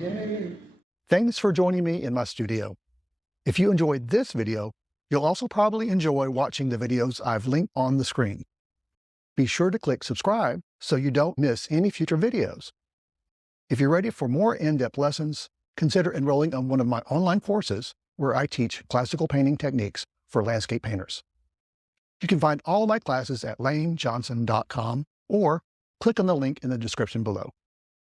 Yay. Thanks for joining me in my studio. If you enjoyed this video, you'll also probably enjoy watching the videos I've linked on the screen. Be sure to click subscribe so you don't miss any future videos. If you're ready for more in-depth lessons, consider enrolling on one of my online courses where I teach classical painting techniques for landscape painters. You can find all of my classes at laynejohnson.com or click on the link in the description below.